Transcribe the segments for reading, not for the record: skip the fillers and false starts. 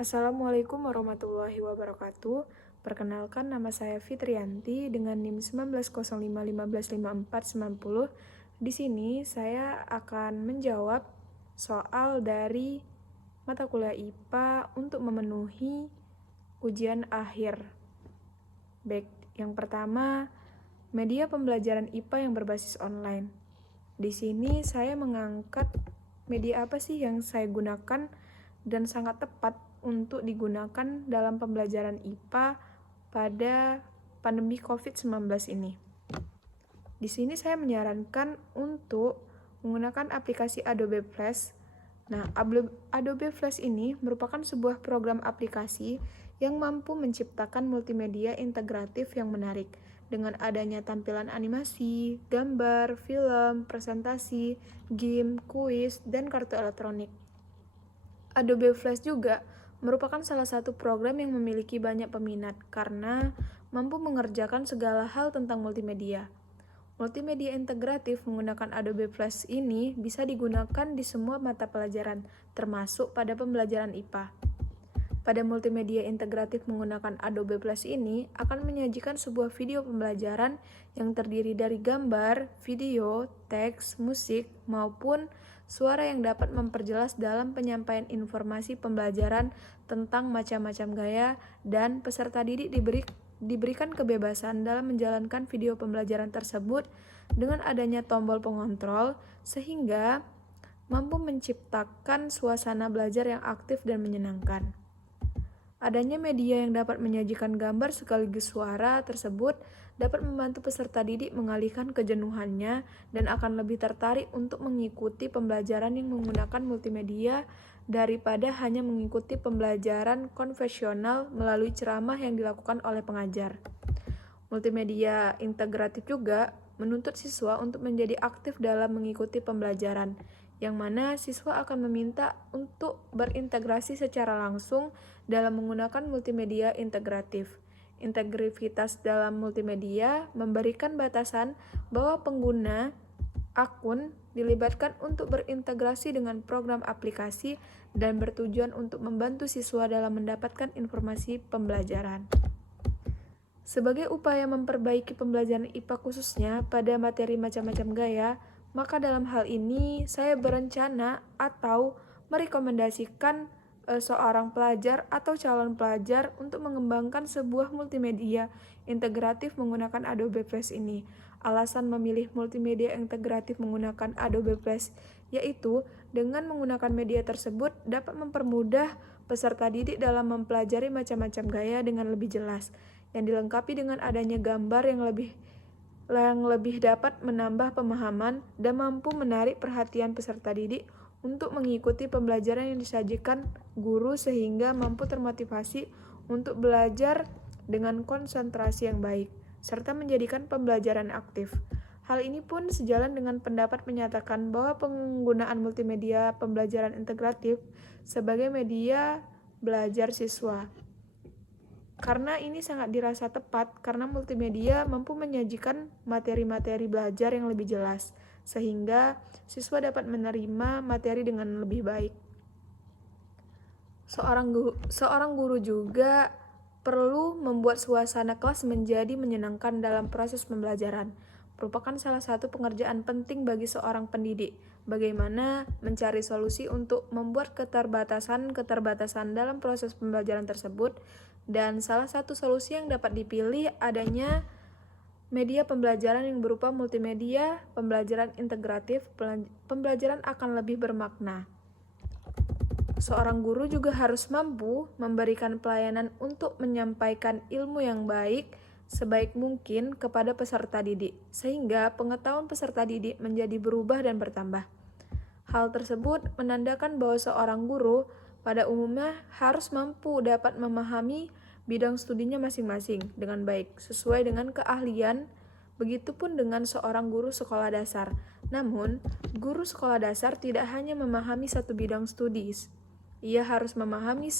Assalamualaikum warahmatullahi wabarakatuh. Perkenalkan, nama saya Fitrianti dengan NIM 1905155490. Di sini saya akan menjawab soal dari mata kuliah IPA untuk memenuhi ujian akhir. Baik, yang pertama, media pembelajaran IPA yang berbasis online. Di sini saya mengangkat media apa sih yang saya gunakan dan sangat tepat untuk digunakan dalam pembelajaran IPA pada pandemi COVID-19 ini. Di sini saya menyarankan untuk menggunakan aplikasi Adobe Flash. Nah, Adobe Flash ini merupakan sebuah program aplikasi yang mampu menciptakan multimedia integratif yang menarik dengan adanya tampilan animasi, gambar, film, presentasi, game, kuis, dan kartu elektronik. Adobe Flash juga merupakan salah satu program yang memiliki banyak peminat karena mampu mengerjakan segala hal tentang multimedia. Multimedia integratif menggunakan Adobe Flash ini bisa digunakan di semua mata pelajaran, termasuk pada pembelajaran IPA. Pada multimedia integratif menggunakan Adobe Flash ini akan menyajikan sebuah video pembelajaran yang terdiri dari gambar, video, teks, musik, maupun suara yang dapat memperjelas dalam penyampaian informasi pembelajaran tentang macam-macam gaya, dan peserta didik diberikan kebebasan dalam menjalankan video pembelajaran tersebut dengan adanya tombol pengontrol sehingga mampu menciptakan suasana belajar yang aktif dan menyenangkan. Adanya media yang dapat menyajikan gambar sekaligus suara tersebut dapat membantu peserta didik mengalihkan kejenuhannya dan akan lebih tertarik untuk mengikuti pembelajaran yang menggunakan multimedia daripada hanya mengikuti pembelajaran konvensional melalui ceramah yang dilakukan oleh pengajar. Multimedia integratif juga menuntut siswa untuk menjadi aktif dalam mengikuti pembelajaran, yang mana siswa akan meminta untuk berintegrasi secara langsung dalam menggunakan multimedia integratif. Integrivitas dalam multimedia memberikan batasan bahwa pengguna akun dilibatkan untuk berintegrasi dengan program aplikasi dan bertujuan untuk membantu siswa dalam mendapatkan informasi pembelajaran. Sebagai upaya memperbaiki pembelajaran IPA khususnya pada materi macam-macam gaya, maka dalam hal ini saya berencana atau merekomendasikan seorang pelajar atau calon pelajar untuk mengembangkan sebuah multimedia integratif menggunakan Adobe Flash ini. Alasan memilih multimedia integratif menggunakan Adobe Flash yaitu dengan menggunakan media tersebut dapat mempermudah peserta didik dalam mempelajari macam-macam gaya dengan lebih jelas, yang dilengkapi dengan adanya gambar yang lebih dapat menambah pemahaman dan mampu menarik perhatian peserta didik untuk mengikuti pembelajaran yang disajikan guru sehingga mampu termotivasi untuk belajar dengan konsentrasi yang baik, serta menjadikan pembelajaran aktif. Hal ini pun sejalan dengan pendapat menyatakan bahwa penggunaan multimedia pembelajaran integratif sebagai media belajar siswa. Karena ini sangat dirasa tepat karena multimedia mampu menyajikan materi-materi belajar yang lebih jelas, sehingga siswa dapat menerima materi dengan lebih baik. Seorang guru juga perlu membuat suasana kelas menjadi menyenangkan dalam proses pembelajaran. Merupakan salah satu pekerjaan penting bagi seorang pendidik. Bagaimana mencari solusi untuk membuat keterbatasan dalam proses pembelajaran tersebut, dan salah satu solusi yang dapat dipilih adanya media pembelajaran yang berupa multimedia pembelajaran integratif. Pembelajaran akan lebih bermakna. Seorang guru juga harus mampu memberikan pelayanan untuk menyampaikan ilmu yang baik sebaik mungkin kepada peserta didik, sehingga pengetahuan peserta didik menjadi berubah dan bertambah. Hal tersebut menandakan bahwa seorang guru pada umumnya harus mampu dapat memahami bidang studinya masing-masing dengan baik, sesuai dengan keahlian. Begitupun dengan seorang guru sekolah dasar. Namun, guru sekolah dasar tidak hanya memahami satu bidang studi. Ia harus memahami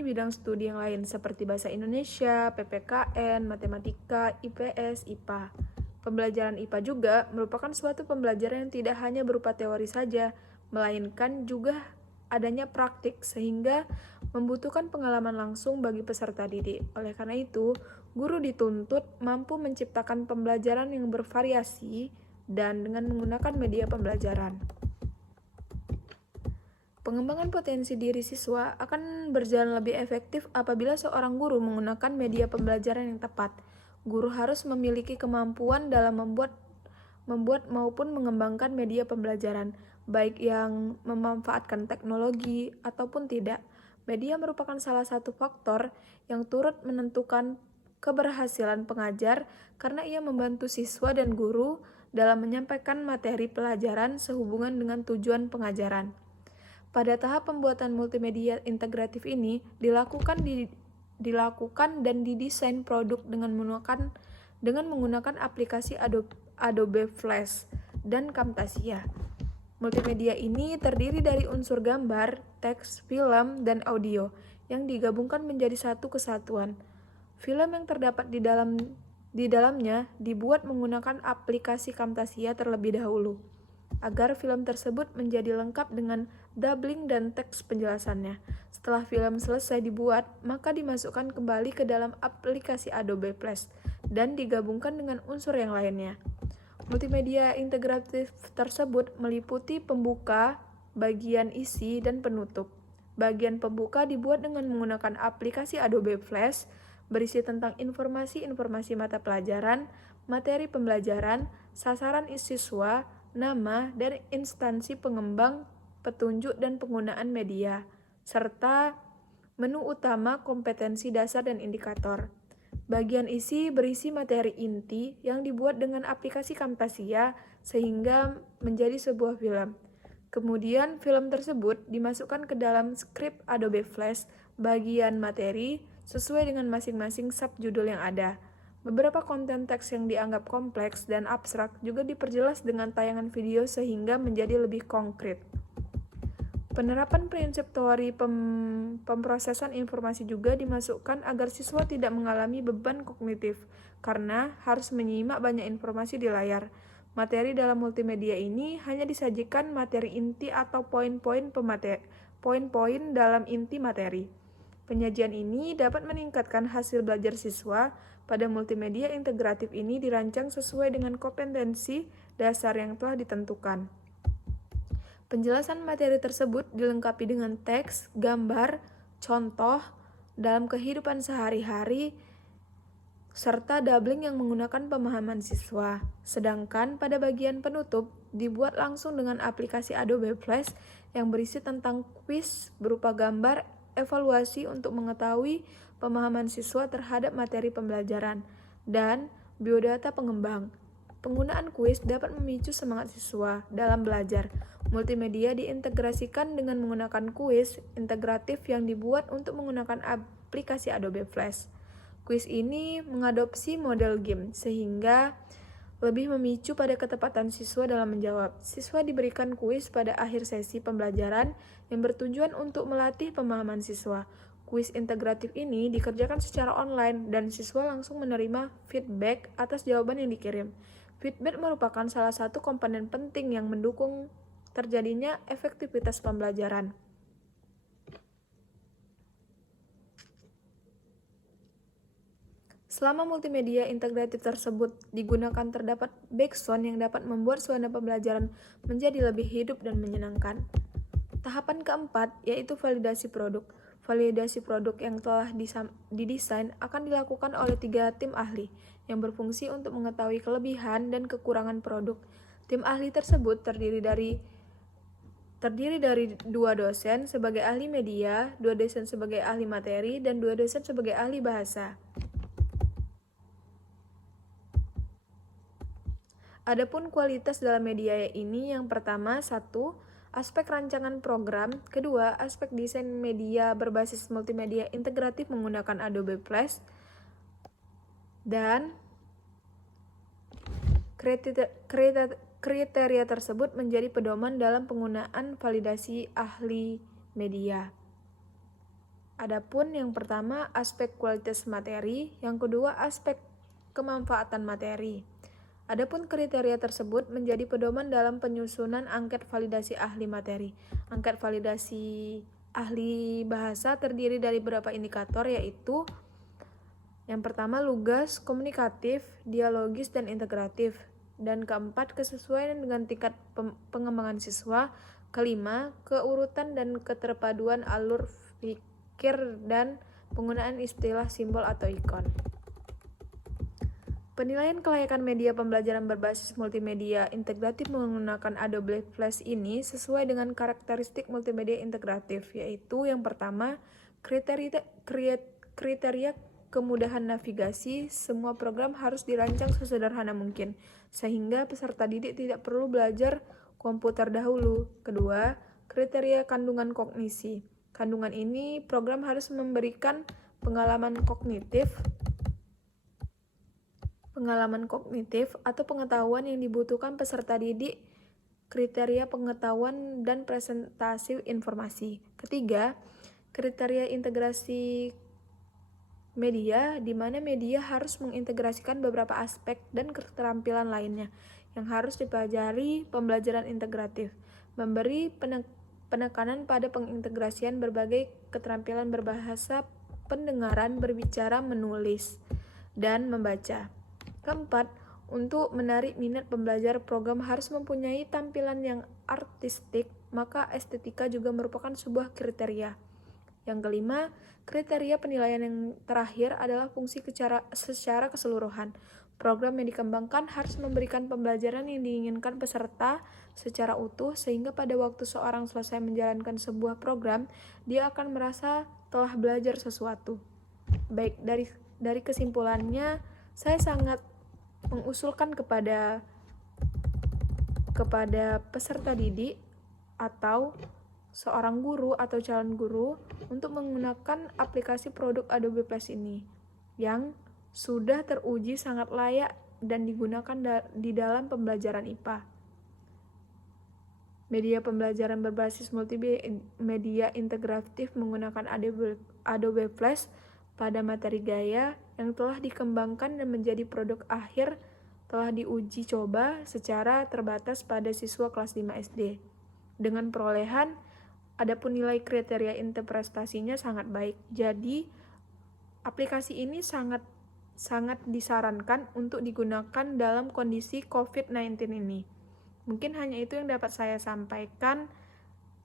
bidang studi yang lain seperti bahasa Indonesia, PPKN, matematika, IPS, IPA. Pembelajaran IPA juga merupakan suatu pembelajaran yang tidak hanya berupa teori saja, melainkan juga adanya praktik sehingga membutuhkan pengalaman langsung bagi peserta didik. Oleh karena itu, guru dituntut mampu menciptakan pembelajaran yang bervariasi dan dengan menggunakan media pembelajaran. Pengembangan potensi diri siswa akan berjalan lebih efektif apabila seorang guru menggunakan media pembelajaran yang tepat. Guru harus memiliki kemampuan dalam membuat maupun mengembangkan media pembelajaran, baik yang memanfaatkan teknologi ataupun tidak. Media merupakan salah satu faktor yang turut menentukan keberhasilan pengajar karena ia membantu siswa dan guru dalam menyampaikan materi pelajaran sehubungan dengan tujuan pengajaran. Pada tahap pembuatan multimedia integratif ini dilakukan dan didesain produk dengan menggunakan aplikasi Adobe Flash dan Camtasia. Multimedia ini terdiri dari unsur gambar, teks, film, dan audio yang digabungkan menjadi satu kesatuan. Film yang terdapat di dalamnya dibuat menggunakan aplikasi Camtasia terlebih dahulu, agar film tersebut menjadi lengkap dengan dubbing dan teks penjelasannya. Setelah film selesai dibuat, maka dimasukkan kembali ke dalam aplikasi Adobe Flash dan digabungkan dengan unsur yang lainnya. Multimedia integratif tersebut meliputi pembuka, bagian isi, dan penutup. Bagian pembuka dibuat dengan menggunakan aplikasi Adobe Flash, berisi tentang informasi-informasi mata pelajaran, materi pembelajaran, sasaran siswa, nama, dan instansi pengembang, petunjuk dan penggunaan media, serta menu utama, kompetensi dasar, dan indikator. Bagian isi berisi materi inti yang dibuat dengan aplikasi Camtasia sehingga menjadi sebuah film. Kemudian film tersebut dimasukkan ke dalam skrip Adobe Flash bagian materi sesuai dengan masing-masing subjudul yang ada. Beberapa konten teks yang dianggap kompleks dan abstrak juga diperjelas dengan tayangan video sehingga menjadi lebih konkret. Penerapan prinsip teori pemrosesan informasi juga dimasukkan agar siswa tidak mengalami beban kognitif karena harus menyimak banyak informasi di layar. Materi dalam multimedia ini hanya disajikan materi inti atau poin-poin dalam inti materi. Penyajian ini dapat meningkatkan hasil belajar siswa. Pada multimedia integratif ini dirancang sesuai dengan kompetensi dasar yang telah ditentukan. Penjelasan materi tersebut dilengkapi dengan teks, gambar, contoh dalam kehidupan sehari-hari, serta dubbing yang menggunakan pemahaman siswa. Sedangkan pada bagian penutup dibuat langsung dengan aplikasi Adobe Flash yang berisi tentang kuis berupa gambar evaluasi untuk mengetahui pemahaman siswa terhadap materi pembelajaran, dan biodata pengembang. Penggunaan kuis dapat memicu semangat siswa dalam belajar. Multimedia diintegrasikan dengan menggunakan kuis integratif yang dibuat untuk menggunakan aplikasi Adobe Flash. Kuis ini mengadopsi model game sehingga lebih memicu pada ketepatan siswa dalam menjawab. Siswa diberikan kuis pada akhir sesi pembelajaran yang bertujuan untuk melatih pemahaman siswa. Kuis integratif ini dikerjakan secara online dan siswa langsung menerima feedback atas jawaban yang dikirim. Feedback merupakan salah satu komponen penting yang mendukung terjadinya efektivitas pembelajaran. Selama multimedia integratif tersebut digunakan, terdapat background yang dapat membuat suasana pembelajaran menjadi lebih hidup dan menyenangkan. Tahapan keempat yaitu validasi produk. Validasi produk yang telah didesain akan dilakukan oleh 3 tim ahli yang berfungsi untuk mengetahui kelebihan dan kekurangan produk. Tim ahli tersebut terdiri dari 2 dosen sebagai ahli media, 2 dosen sebagai ahli materi, dan 2 dosen sebagai ahli bahasa. Adapun kualitas dalam media ini yang pertama, 1. Aspek rancangan program, kedua, aspek desain media berbasis multimedia integratif menggunakan Adobe Flash, dan kriteria tersebut menjadi pedoman dalam penggunaan validasi ahli media. Adapun yang pertama, aspek kualitas materi, yang kedua, aspek kemanfaatan materi. Adapun kriteria tersebut menjadi pedoman dalam penyusunan angket validasi ahli materi. Angket validasi ahli bahasa terdiri dari beberapa indikator, yaitu yang pertama lugas, komunikatif, dialogis, dan integratif. Dan keempat, kesesuaian dengan tingkat pengembangan siswa. Kelima, keurutan dan keterpaduan alur pikir dan penggunaan istilah, simbol, atau ikon. Penilaian kelayakan media pembelajaran berbasis multimedia integratif menggunakan Adobe Flash ini sesuai dengan karakteristik multimedia integratif, yaitu yang pertama, kriteria kemudahan navigasi. Semua program harus dirancang sesederhana mungkin, sehingga peserta didik tidak perlu belajar komputer dahulu. Kedua, kriteria kandungan kognisi. Kandungan ini, program harus memberikan pengalaman kognitif atau pengetahuan yang dibutuhkan peserta didik, kriteria pengetahuan dan presentasi informasi. Ketiga, kriteria integrasi media, di mana media harus mengintegrasikan beberapa aspek dan keterampilan lainnya yang harus dipelajari pembelajaran integratif, memberi penekanan pada pengintegrasian berbagai keterampilan berbahasa, pendengaran, berbicara, menulis, dan membaca. Keempat, untuk menarik minat pembelajar, program harus mempunyai tampilan yang artistik, maka estetika juga merupakan sebuah kriteria. Yang kelima, kriteria penilaian yang terakhir adalah fungsi secara keseluruhan. Program yang dikembangkan harus memberikan pembelajaran yang diinginkan peserta secara utuh, sehingga pada waktu seorang selesai menjalankan sebuah program, dia akan merasa telah belajar sesuatu. Baik, dari kesimpulannya, saya sangat mengusulkan kepada peserta didik atau seorang guru atau calon guru untuk menggunakan aplikasi produk Adobe Flash ini yang sudah teruji sangat layak dan digunakan di dalam pembelajaran IPA. Media pembelajaran berbasis multimedia integratif menggunakan Adobe Flash pada materi gaya yang telah dikembangkan dan menjadi produk akhir telah diuji coba secara terbatas pada siswa kelas 5 SD. Dengan perolehan, adapun nilai kriteria interpretasinya sangat baik. Jadi, aplikasi ini sangat disarankan untuk digunakan dalam kondisi COVID-19 ini. Mungkin hanya itu yang dapat saya sampaikan.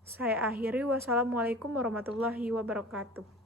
Saya akhiri. Wassalamualaikum warahmatullahi wabarakatuh.